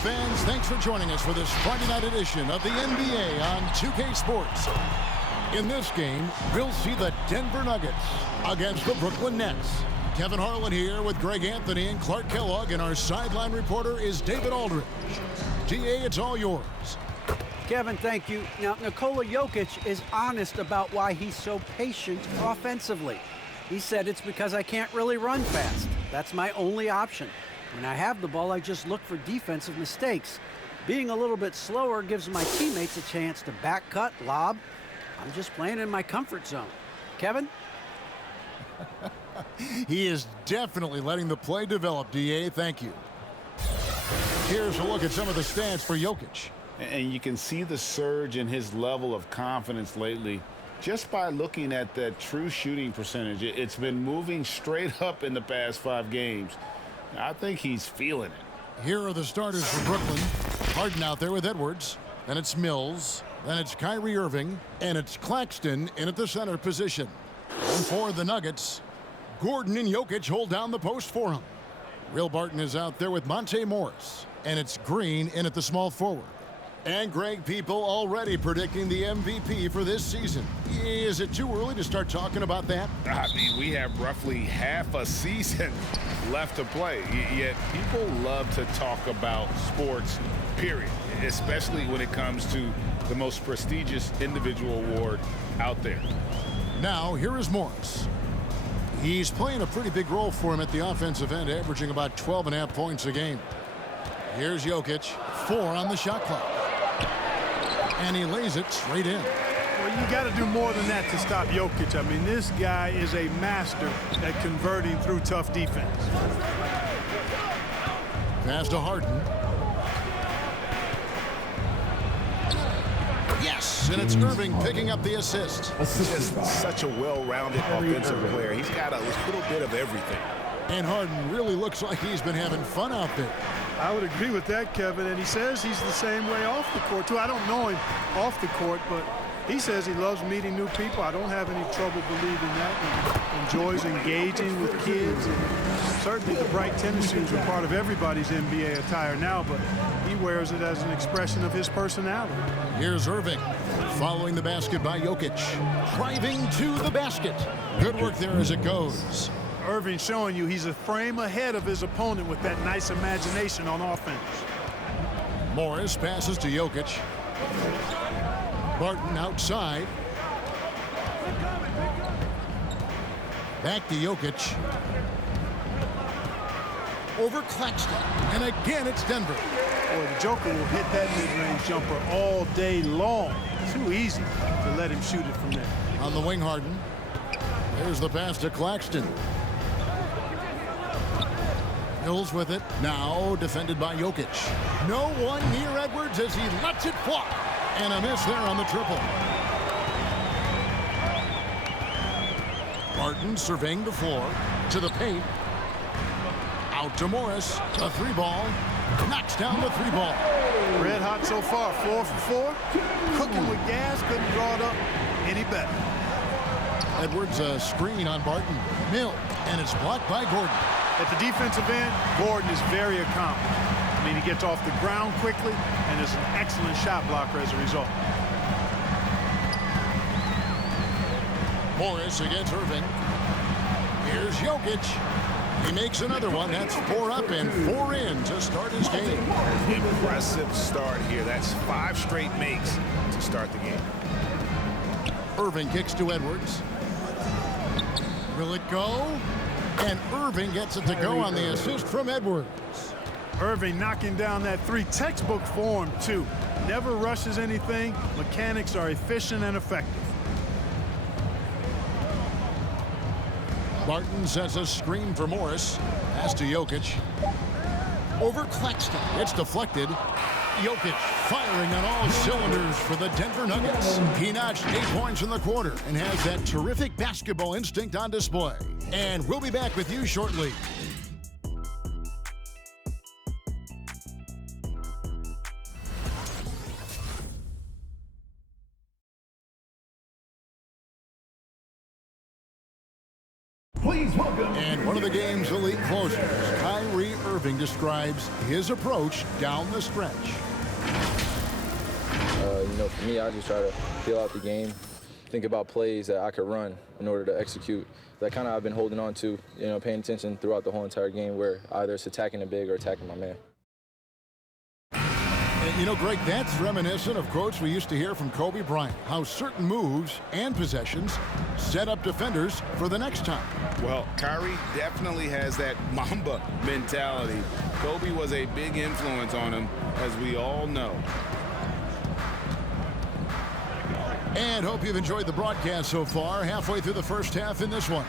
fans, thanks for joining us for this Friday night edition of the NBA on 2K Sports. In this game, we'll see the Denver Nuggets against the Brooklyn Nets. Kevin Harlan here with Greg Anthony and Clark Kellogg, and our sideline reporter is David Aldridge. DA, it's all yours. Kevin, thank you. Now, Nikola Jokic is honest about why he's so patient offensively. He said it's because I can't really run fast. That's my only option. When I have the ball, I just look for defensive mistakes. Being a little bit slower gives my teammates a chance to back cut, lob. I'm just playing in my comfort zone. Kevin? He is definitely letting the play develop, DA. Thank you. Here's a look at some of the stats for Jokic. And you can see the surge in his level of confidence lately just by looking at that true shooting percentage. It's been moving straight up in the past 5 games. I think he's feeling it. Here are the starters for Brooklyn. Harden out there with Edwards. Then it's Mills. Then it's Kyrie Irving. And it's Claxton in at the center position. And for the Nuggets, Gordon and Jokic hold down the post for him. Will Barton is out there with Monte Morris. And it's Green in at the small forward. And Greg, people already predicting the MVP for this season. Is it too early to start talking about that? I mean, we have roughly half a season left to play, yet people love to talk about sports, period, especially when it comes to the most prestigious individual award out there. Now, here is Morris. He's playing a pretty big role for him at the offensive end, averaging about 12.5 points a game. Here's Jokic, 4 on the shot clock. And he lays it straight in. Well, you got to do more than that to stop Jokic. I mean, this guy is a master at converting through tough defense. Pass to Harden. Yes, and it's Irving picking up the assist. Just such a well-rounded offensive player. He's got a little bit of everything. And Harden really looks like he's been having fun out there. I would agree with that, Kevin, and he says he's the same way off the court, too. I don't know him off the court, but he says he loves meeting new people. I don't have any trouble believing that. He enjoys engaging with kids. And certainly the bright tennis shoes are part of everybody's NBA attire now, but he wears it as an expression of his personality. Here's Irving, following the basket by Jokic. Driving to the basket. Good work there as it goes. Irving showing you he's a frame ahead of his opponent with that nice imagination on offense. Morris passes to Jokic. Barton outside. Back to Jokic. Over Claxton. And again, it's Denver. Boy, the Joker will hit that mid-range jumper all day long. Too easy to let him shoot it from there. On the wing, Harden. There's the pass to Claxton. Mills with it. Now defended by Jokic. No one near Edwards as he lets it fly. And a miss there on the triple. Barton surveying the floor. To the paint. Out to Morris. A 3-ball. Knocks down the 3-ball. Red hot so far. 4 for 4. Cooking with gas. Couldn't draw it up any better. Edwards a screen on Barton. Mill. And it's blocked by Gordon. At the defensive end, Gordon is very accomplished. I mean, he gets off the ground quickly and is an excellent shot blocker as a result. Morris against Irving. Here's Jokic. He makes another one. That's 4 up and 4 in to start his game. Impressive start here. That's 5 straight makes to start the game. Irving kicks to Edwards. Will it go? And Irving gets it to go on the assist from Edwards. Irving knocking down that 3. Textbook form, too. Never rushes anything. Mechanics are efficient and effective. Barton sets a screen for Morris. Pass to Jokic. Over Claxton. It's deflected. Jokic firing on all cylinders for the Denver Nuggets. He notched 8 points in the quarter and has that terrific basketball instinct on display. And we'll be back with you shortly. Please welcome. And one of the game's elite closers, Kyrie Kyrie Irving describes his approach down the stretch. For me, I just try to feel out the game, think about plays that I could run in order to execute. That kind of I've been holding on to, paying attention throughout the whole entire game where either it's attacking the big or attacking my man. And Greg, that's reminiscent of quotes we used to hear from Kobe Bryant, how certain moves and possessions set up defenders for the next time. Well, Kyrie definitely has that Mamba mentality. Kobe was a big influence on him, as we all know. And hope you've enjoyed the broadcast so far. Halfway through the first half in this one.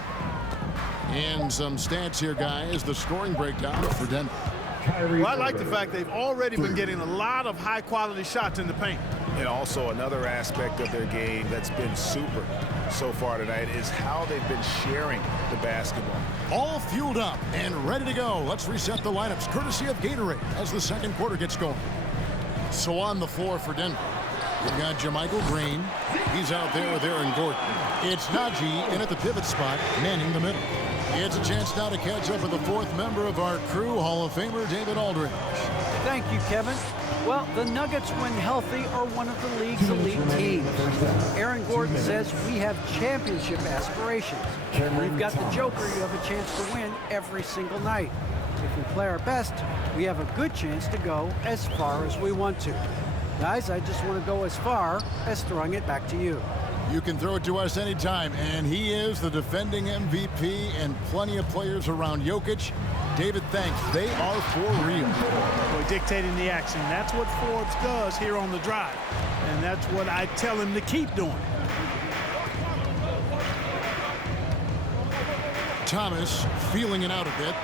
And some stats here, guys. The scoring breakdown for Denver. Well, I like the fact they've already been getting a lot of high-quality shots in the paint. And also another aspect of their game that's been super so far tonight is how they've been sharing the basketball. All fueled up and ready to go. Let's reset the lineups courtesy of Gatorade as the second quarter gets going. So on the floor for Denver, we've got JaMychal Green. He's out there with Aaron Gordon. It's Najee in at the pivot spot, manning the middle. It's a chance now to catch up with the fourth member of our crew, Hall of Famer David Aldridge. Thank you, Kevin. Well, the Nuggets, when healthy, are one of the league's elite teams. Aaron Gordon says we have championship aspirations. We've got the Joker. You have a chance to win every single night. If we play our best, we have a good chance to go as far as we want to. Guys, I just want to go as far as throwing it back to you. You can throw it to us anytime, and he is the defending MVP and plenty of players around Jokic. David, thanks. They are for real. Boy, dictating the action. That's what Forbes does here on the drive, and that's what I tell him to keep doing. Thomas feeling it out a bit.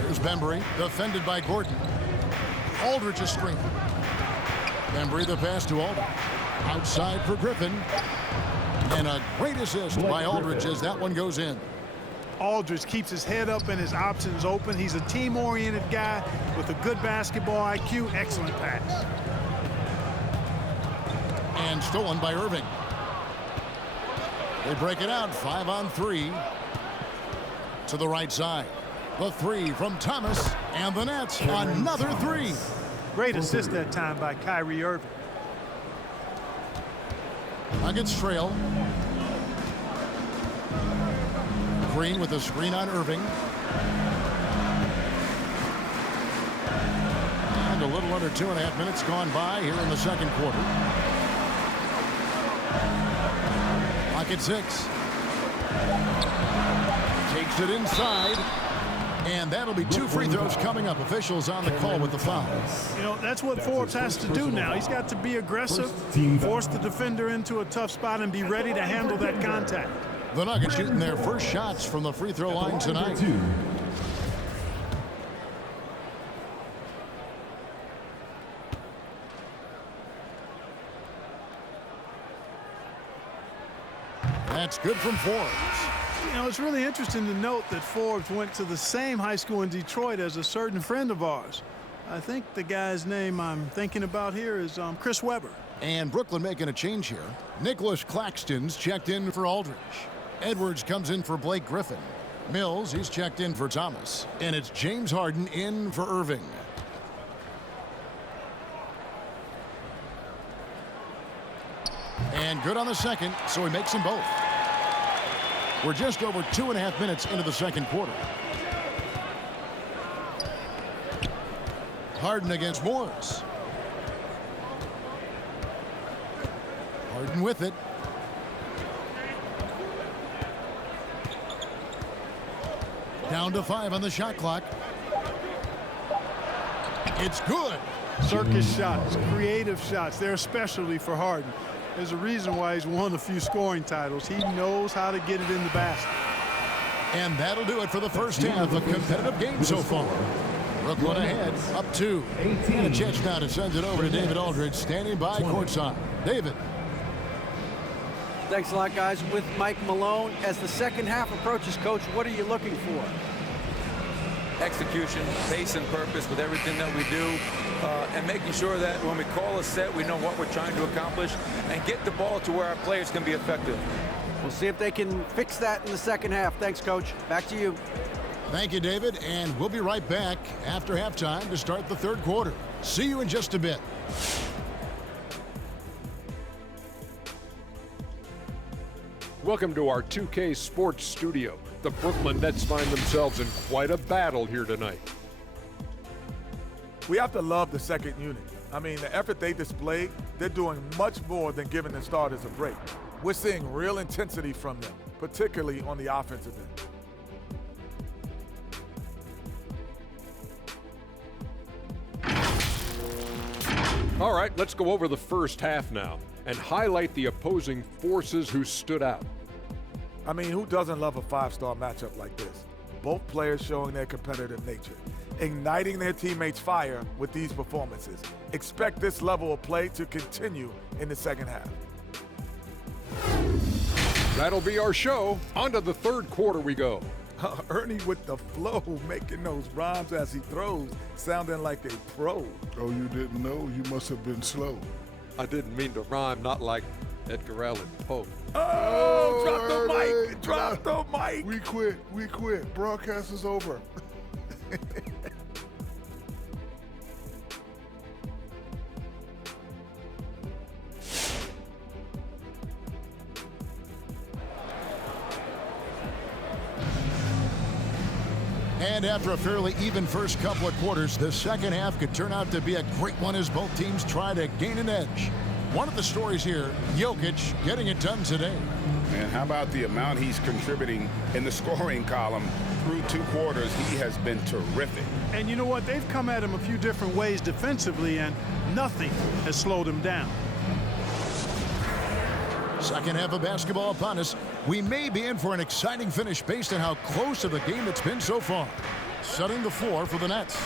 Here's Bembry, defended by Gordon. Aldridge is screened. Bembry the pass to Aldridge. Outside for Griffin. And a great assist by Aldridge as that one goes in. Aldridge keeps his head up and his options open. He's a team-oriented guy with a good basketball IQ. Excellent pass. And stolen by Irving. They break it out 5-on-3 to the right side. The three from Thomas, and the Nets another three. Great assist that time by Kyrie Irving. Nuggets trail. Green with a screen on Irving. And a little under 2.5 minutes gone by here in the second quarter. Clock at 6. Takes it inside. And that'll be 2 free throws coming up. Officials on the call with the foul. That's what Forbes has to do now. He's got to be aggressive, force the defender into a tough spot, and be ready to handle that contact. The Nuggets shooting their first shots from the free throw line tonight. That's good from Forbes. It's really interesting to note that Forbes went to the same high school in Detroit as a certain friend of ours. I think the guy's name I'm thinking about here is Chris Webber. And Brooklyn making a change here. Nicholas Claxton's checked in for Aldridge. Edwards comes in for Blake Griffin. Mills, he's checked in for Thomas. And it's James Harden in for Irving. And good on the second, so he makes them both. We're just over 2.5 minutes into the second quarter. Harden against Morris. Harden with it. Down to 5 on the shot clock. It's good. Circus shots, creative shots. They're a specialty for Harden. There's a reason why he's won a few scoring titles. He knows how to get it in the basket. And that'll do it for the first half. A competitive game so far. Brooklyn ahead, up 2. And a chance now to send it over to David Aldridge, standing by courtside. David. Thanks a lot, guys. With Mike Malone, as the second half approaches, Coach, what are you looking for? Execution, pace and purpose with everything that we do, and making sure that when we call a set, we know what we're trying to accomplish and get the ball to where our players can be effective. We'll see if they can fix that in the second half. Thanks, Coach. Back to you. Thank you, David, and we'll be right back after halftime to start the third quarter. See you in just a bit. Welcome to our 2K Sports Studio. The Brooklyn Nets find themselves in quite a battle here tonight. We have to love the second unit. I mean, the effort they displayed, they're doing much more than giving the starters a break. We're seeing real intensity from them, particularly on the offensive end. All right, let's go over the first half now and highlight the opposing forces who stood out. I mean, who doesn't love a five-star matchup like this? Both players showing their competitive nature, igniting their teammates' fire with these performances. Expect this level of play to continue in the second half. That'll be our show. On to the third quarter we go. Ernie with the flow, making those rhymes as he throws, sounding like a pro. Oh, you didn't know? You must have been slow. I didn't mean to rhyme, not like Edgar Allan Poe. Oh, drop the mic, drop the mic. We quit. Broadcast is over. And after a fairly even first couple of quarters, the second half could turn out to be a great one as both teams try to gain an edge. One of the stories here, Jokic getting it done today. And how about the amount he's contributing in the scoring column through 2 quarters? He has been terrific. And you know what? They've come at him a few different ways defensively, and nothing has slowed him down. Second half of basketball upon us. We may be in for an exciting finish based on how close of a game it's been so far. Setting the floor for the Nets.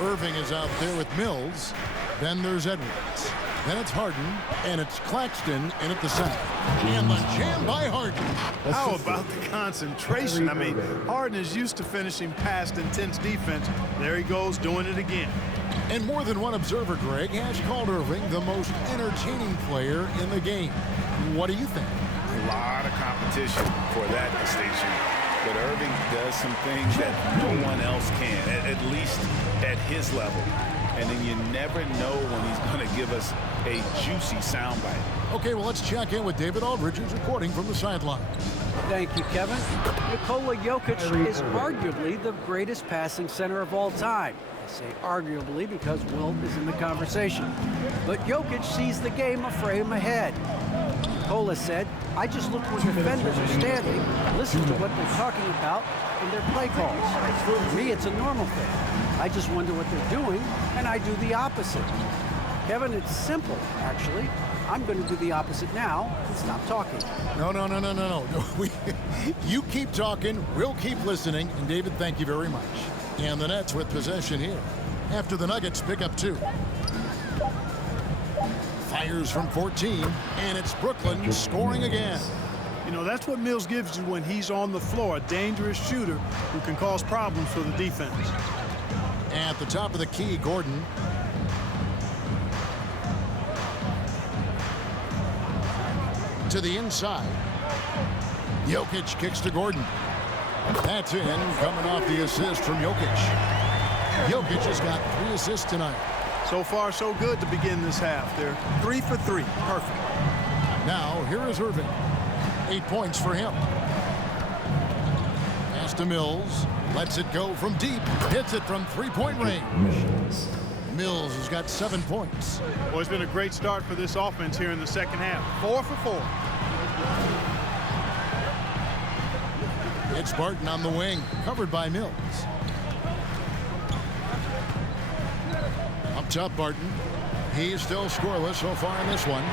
Irving is out there with Mills. Then there's Edwards. Then it's Harden, and it's Claxton in at the center. And the jam by Harden. How about the concentration? I mean, Harden is used to finishing past intense defense. There he goes, doing it again. And more than one observer, Greg, has called Irving the most entertaining player in the game. What do you think? A lot of competition for that distinction. But Irving does some things that no one else can, at least at his level. And then you never know when he's going to give us a juicy soundbite. Okay, well, let's check in with David Aldridge, who's reporting from the sideline. Thank you, Kevin. Nikola Jokic is arguably the greatest passing center of all time. I say arguably because Wilt is in the conversation. But Jokic sees the game a frame ahead. Nikola said, I just look where defenders are standing, listen to what they're talking about in their play calls. For me, it's a normal thing. I just wonder what they're doing, and I do the opposite. Kevin, it's simple, actually. I'm going to do the opposite now and stop talking. No. You keep talking, we'll keep listening, and David, thank you very much. And the Nets with possession here. After the Nuggets pick up 2. Fires from 14, and it's Brooklyn scoring again. You know, that's what Mills gives you when he's on the floor, a dangerous shooter who can cause problems for the defense. At the top of the key, Gordon. To the inside. Jokic kicks to Gordon. That's in, coming off the assist from Jokic. Jokic has got 3 assists tonight. So far, so good to begin this half. They're 3 for 3. Perfect. Now, here is Irving. 8 points for him. Pass to Mills. Lets it go from deep. Hits it from 3-point range. Mills has got 7 points. Well, it's been a great start for this offense here in the second half. 4 for 4. It's Barton on the wing, covered by Mills. Up top, Barton. He's still scoreless so far in this one.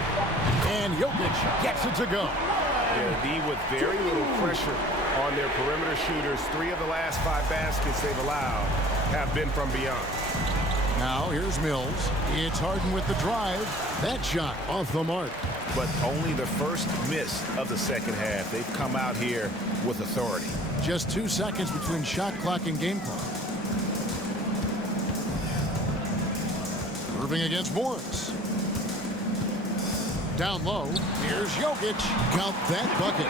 And Jokic gets it to go. Yeah, D with very little pressure on their perimeter shooters. 3 of the last 5 baskets they've allowed have been from beyond. Now here's Mills. It's Harden with the drive. That shot off the mark. But only the first miss of the second half. They've come out here with authority. Just 2 seconds between shot clock and game clock. Irving against Morris. Down low, here's Jokic. Count that bucket.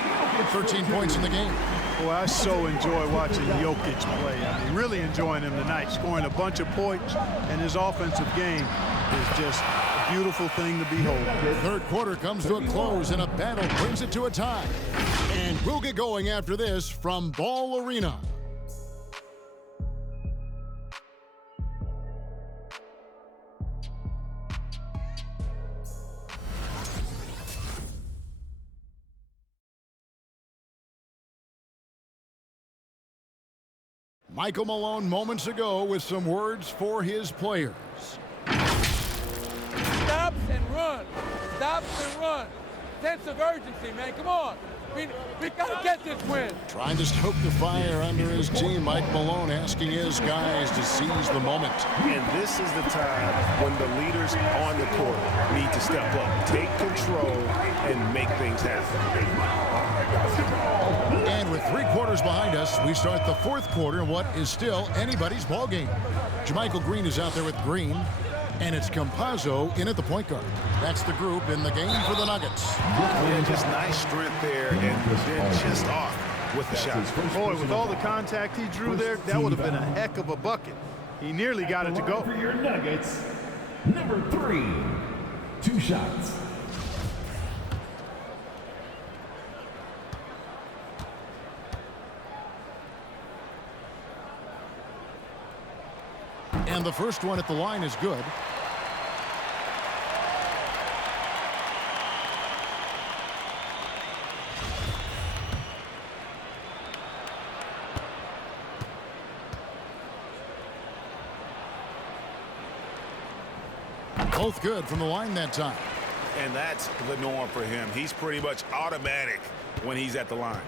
13 points in the game. Boy, I so enjoy watching Jokic play. I mean, really enjoying him tonight, scoring a bunch of points, and his offensive game is just a beautiful thing to behold. Third quarter comes to a close, and a battle brings it to a tie. And we'll get going after this from Ball Arena. Michael Malone moments ago with some words for his players. Stops and run. Stops and run. Sense of urgency, man. Come on. We got to get this win. Trying to stoke the fire under his team, Mike Malone asking his guys to seize the moment. And this is the time when the leaders on the court need to step up, take control, and make things happen. And with 3 quarters behind us, we start the fourth quarter in what is still anybody's ball game. Jermichael Green is out there with Green, and it's Campazzo in at the point guard. That's the group in the game for the Nuggets. Yeah, just nice strength there, and then just off with the shot. Boy, with all the contact he drew there, that would have been a heck of a bucket. He nearly got it to go. For your Nuggets, number 3, 2 shots. And the first one at the line is good. Both good from the line that time. And that's the norm for him. He's pretty much automatic when he's at the line.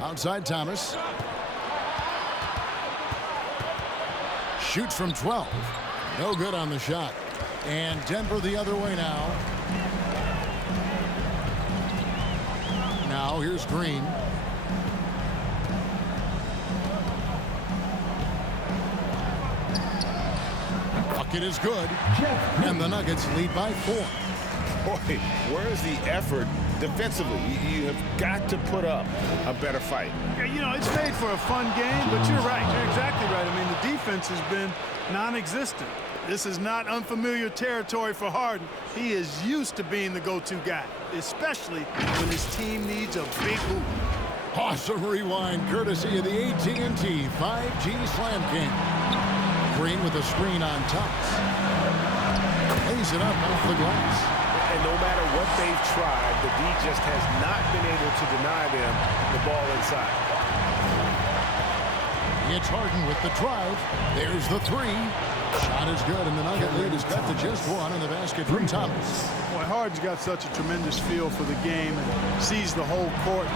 Outside Thomas. Shoots from 12. No good on the shot. And Denver the other way now. Now here's Green. Bucket is good. And the Nuggets lead by 4. Boy, where's the effort defensively? You have got to put up a better fight. Yeah, you know, it's made for a fun game, but you're right. You're exactly right. I mean, the defense has been non-existent. This is not unfamiliar territory for Harden. He is used to being the go-to guy, especially when his team needs a big hoop. Awesome rewind courtesy of the AT&T 5G Slam King. Green with a screen on top. Lays it up off the glass. And no matter what they've tried, the D just has not been able to deny them the ball inside. It's Harden with the drive. There's the 3. Shot is good, and the Nugget lead is cut to just 1 in the basket from Thomas. Boy, Harden's got such a tremendous feel for the game and sees the whole court.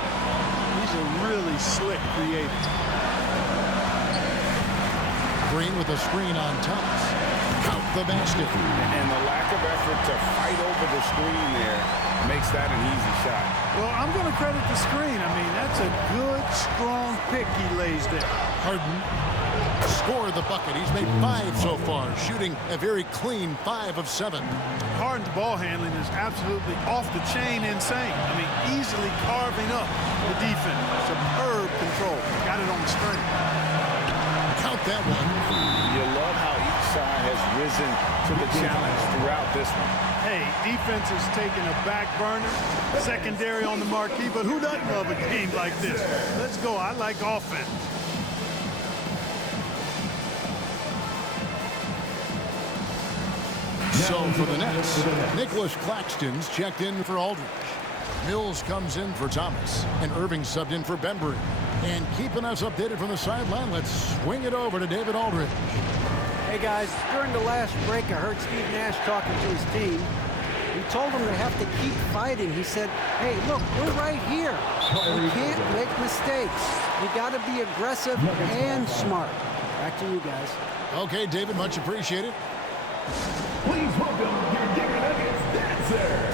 He's a really slick creator. Green with a screen on Thomas. Count the basket. And the lack of effort to fight over the screen there makes that an easy shot. Well, I'm going to credit the screen. I mean, that's a good, strong pick he lays there. Harden scored the bucket. He's made 5 so far, shooting a very clean 5 of 7. Harden's ball handling is absolutely off the chain insane. I mean, easily carving up the defense. Superb control. Got it on the string. Count that one. You love how each side has risen to the challenge throughout this one. Hey, defense is taking a back burner, secondary on the marquee, but who doesn't love a game like this? Let's go. I like offense. So for the Nets, Nicholas Claxton's checked in for Aldridge. Mills comes in for Thomas, and Irving subbed in for Bembry. And keeping us updated from the sideline, let's swing it over to David Aldridge. Hey guys, during the last break, I heard Steve Nash talking to his team. He told them they have to keep fighting. He said, hey, look, we're right here. We can't make mistakes. You got to be aggressive and smart. Back to you guys. Okay, David, much appreciated. Please welcome your Denver Nuggets dancer.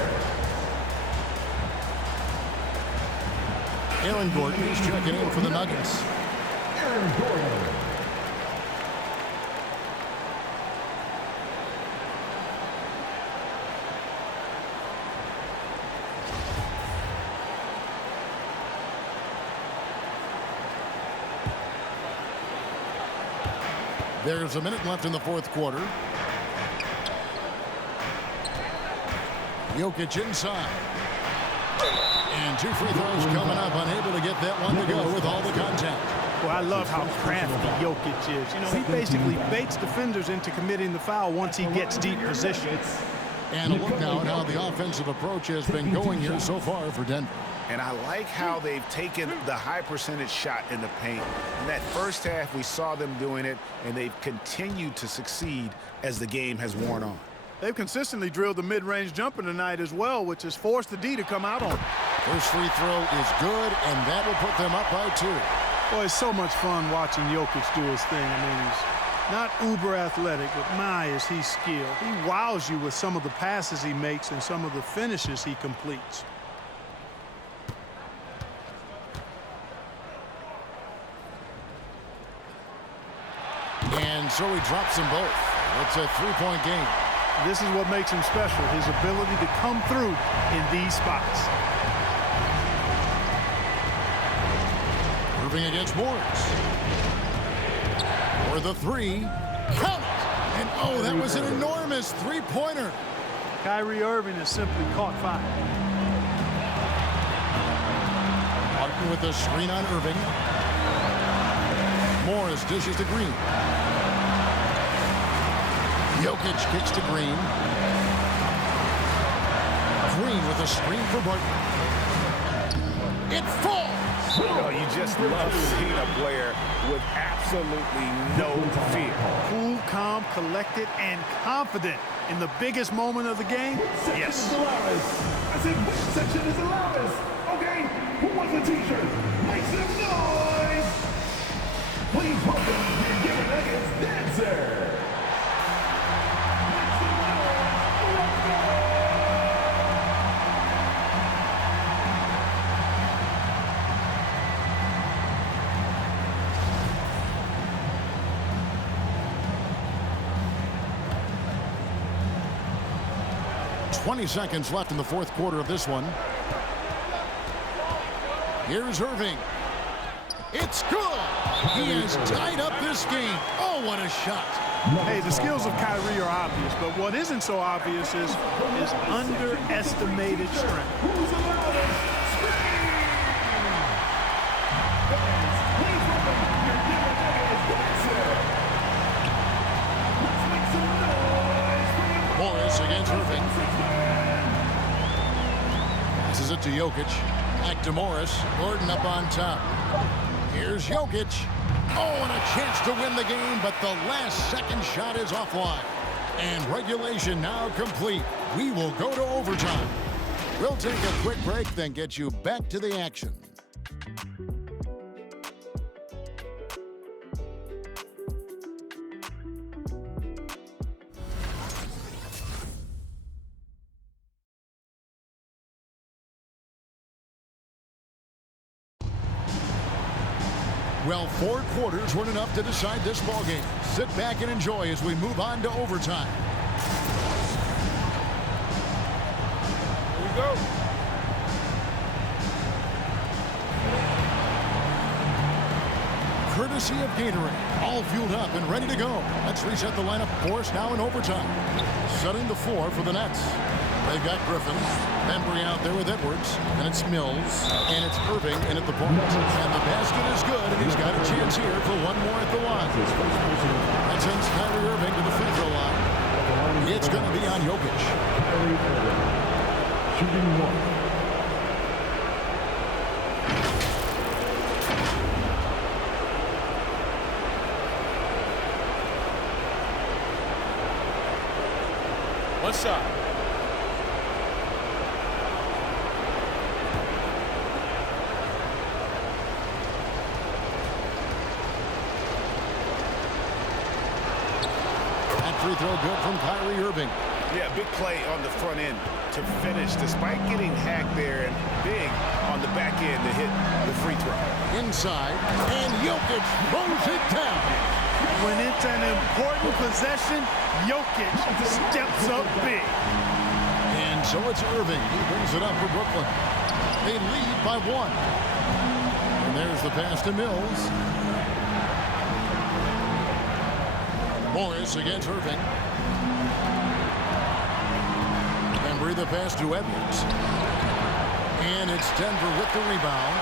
Aaron Gordon is checking in for the Nuggets. Aaron Gordon. There's a minute left in the fourth quarter. Jokic inside. And 2 free throws coming up, unable to get that one to go with all the contact. Well, I love how crafty Jokic is. You know, he basically baits defenders into committing the foul once he gets deep position. And a look now at how the offensive approach has been going here so far for Denver. And I like how they've taken the high percentage shot in the paint. In that first half, we saw them doing it, and they've continued to succeed as the game has worn on. They've consistently drilled the mid-range jumper tonight as well, which has forced the D to come out on. First free throw is good, and that will put them up by 2. Boy, it's so much fun watching Jokic do his thing. I mean, he's not uber athletic, but my, is he skilled. He wows you with some of the passes he makes and some of the finishes he completes. And so he drops them both. It's a 3-point game. This is what makes him special, his ability to come through in these spots. Irving against Morris. For the 3. Count it! And oh, that was an enormous 3-pointer. Kyrie Irving has simply caught fire. Martin with the screen on Irving. Morris dishes to Green. Jokic kicks to Green. Green with a screen for Barton. It falls! Oh, you just love seeing a player with absolutely no fear. Cool, calm, collected, and confident in the biggest moment of the game. Yes. I said, which section is Alaris? Okay, who wants a t-shirt? Make some noise! Please welcome the Denver Nuggets dancer. Make some noise. Let's go! 20 seconds left in the fourth quarter of this one. Here's Irving. It's good. He has tied up this game. Oh, what a shot. Hey, the skills of Kyrie are obvious, but what isn't so obvious is his underestimated strength. Morris against Irving. Passes it to Jokic. Back to Morris. Gordon up on top. Here's Jokic. Oh, and a chance to win the game, but the last second shot is offline. And regulation now complete. We will go to overtime. We'll take a quick break, then get you back to the action. Well, 4 quarters weren't enough to decide this ballgame. Sit back and enjoy as we move on to overtime. Here we go. Courtesy of Gatorade, all fueled up and ready to go. Let's reset the lineup for us now in overtime. Setting the floor for the Nets. They've got Griffin, Bembry out there with Edwards, and it's Mills, and it's Irving in at the point. And the basket is good, and he's got a chance here for one more at the line. That sends Kyrie Irving to the free throw line. It's going to be on Jokic. Shooting 1. One shot. Free throw good from Kyrie Irving. Yeah, big play on the front end to finish, despite getting hacked there, and big on the back end to hit the free throw. Inside, and Jokic throws it down. When it's an important possession, Jokic steps up big. And so it's Irving. He brings it up for Brooklyn. They lead by 1. And there's the pass to Mills. Morris against Irving. And breathe the pass to Edwards. And it's Denver with the rebound.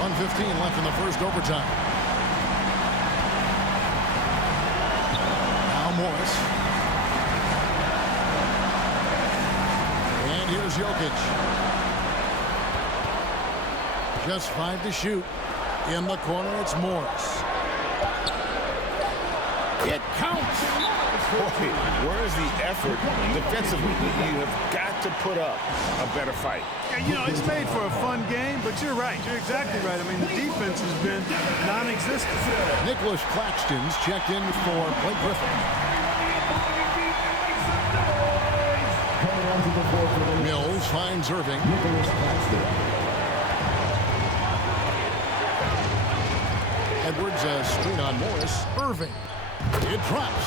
1:15 left in the first overtime. Now Morris. And here's Jokic. Just 5 to shoot. In the corner, it's Morris. It counts. Boy, where's the effort defensively? You have got to put up a better fight. Yeah, you know, it's made for a fun game, but you're right. You're exactly right. I mean, the defense has been non-existent. Nicholas Claxton's checked in for Blake Griffin. Mills finds Irving. Edwards screen on Morris. Irving. It drops.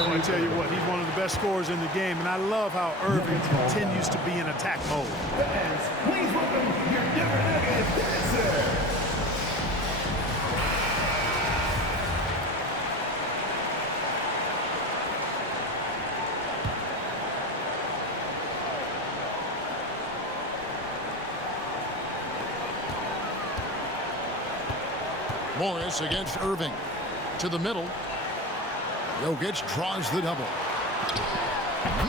I tell you what, he's one of the best scorers in the game, and I love how Irving continues to be in attack mode. Please welcome your Denver Nuggets dancer. Morris against Irving. To the middle. Jokic draws the double.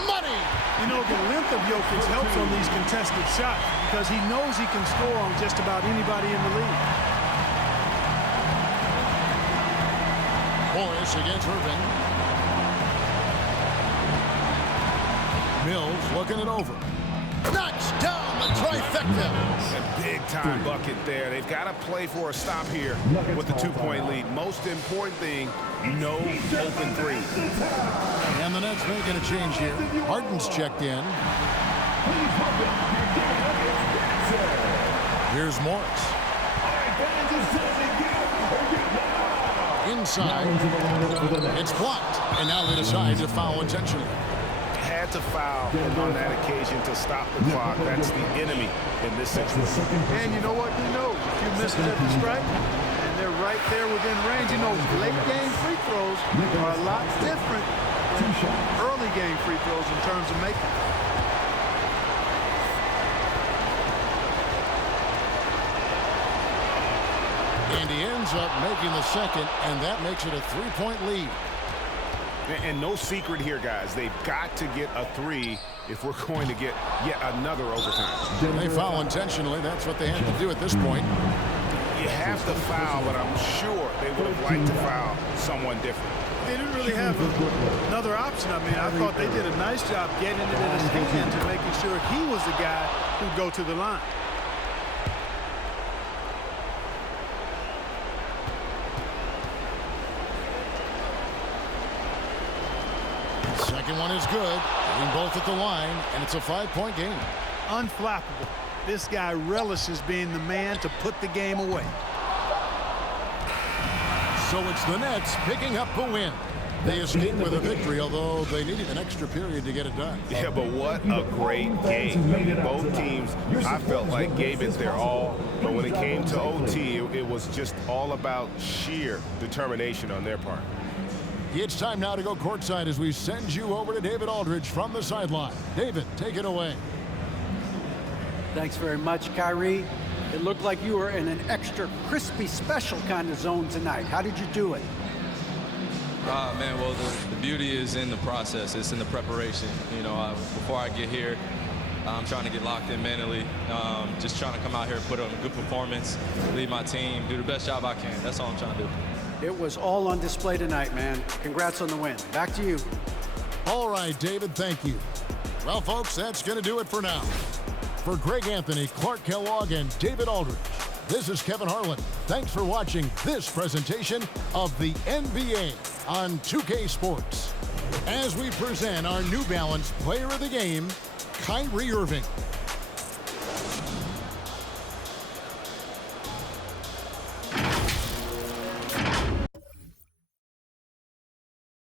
Money! You know, the length of Jokic helps on these contested shots because he knows he can score on just about anybody in the league. Morris against Irving. Mills looking it over. Knocks down the trifecta. A big-time bucket there. They've got to play for a stop here with the 2-point lead. Most important thing, no open three. And the Nets making a change here. Harden's checked in. Here's Morris. Inside. It's blocked. And now they decide to foul intentionally. Had to foul on that occasion to stop the clock. That's the enemy in this situation. And you know what? He knows if you miss it at the stripe, and they're right there within range. You know, late game free throws are a lot different than early game free throws in terms of making. And he ends up making the second, and that makes it a 3-point lead. And no secret here, guys. They've got to get a three if we're going to get yet another overtime. They foul intentionally. That's what they have to do at this point. You have to foul, but I'm sure they would have liked to foul someone different. They didn't really have another option. I mean, I thought they did a nice job getting it in his hands and making sure he was the guy who'd go to the line. Second one is good. Hitting both at the line, and it's a 5-point game. Unflappable. This guy relishes being the man to put the game away. So it's the Nets picking up the win. They escaped with a victory, although they needed an extra period to get it done. Yeah, but what a great game. I mean, both teams, I felt like, gave it their all. But when it came to OT, it was just all about sheer determination on their part. It's time now to go courtside as we send you over to David Aldridge from the sideline. David, take it away. Thanks very much, Kyrie. It looked like you were in an extra crispy special kind of zone tonight. How did you do it? Man, well, the beauty is in the process. It's in the preparation. You know, before I get here, I'm trying to get locked in mentally. Just trying to come out here and put on a good performance, lead my team, do the best job I can. That's all I'm trying to do. It was all on display tonight, man. Congrats on the win. Back to you. All right, David, thank you. Well, folks, that's going to do it for now. For Greg Anthony, Clark Kellogg, and David Aldridge, this is Kevin Harlan. Thanks for watching this presentation of the NBA on 2K Sports. As we present our New Balance Player of the Game, Kyrie Irving.